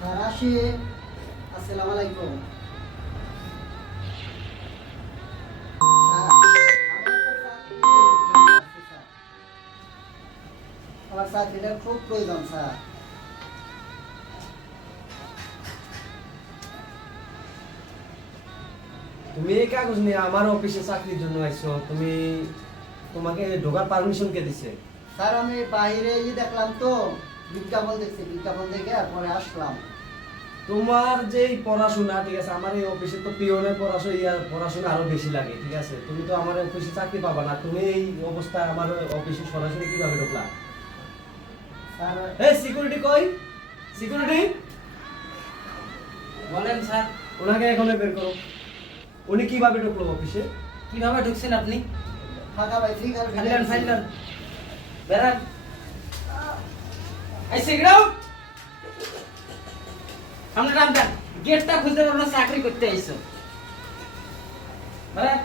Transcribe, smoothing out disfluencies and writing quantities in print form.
রাশিদ, আসসালামু আলাইকুম। আমার চাকরিটার খুব প্রয়োজন স্যার। তুমি এই কাগজ নিয়ে আমার অফিসে চাকরির জন্য আইছো, তোমাকে ঢোকার পারমিশন কে দিছে? স্যার আমি বাইরে দেখলাম তো, বিজ্ঞাপন দেখছি, বিজ্ঞাপন দেখে পরে আসলাম। তোমার যে এই পড়াশোনা, ঠিক আছে, আমার এই অফিসে তো পিওনের পড়াশোনা আরো বেশি লাগে, ঠিক আছে। তুমি তো আমার অফিসে চাকরি পাবা না। তুমি এই অবস্থায় আমার অফিসে সরাসরি কিভাবে ঢুকলা? স্যার এই সিকিউরিটি কই? সিকিউরিটি বলেন স্যার, ওনাকে এখনই বের করো। উনি কিভাবে ঢুকলো অফিসে? কিভাবে ঢুকছেন আপনি? ফাঁকা পাইছি, ফাইলেন ফাইলেন বেরান। এই সিগড়াও সামনে নাম দেন। গেটটা খুলতে পারো না, চাকরি করতে আইছো। বেরান।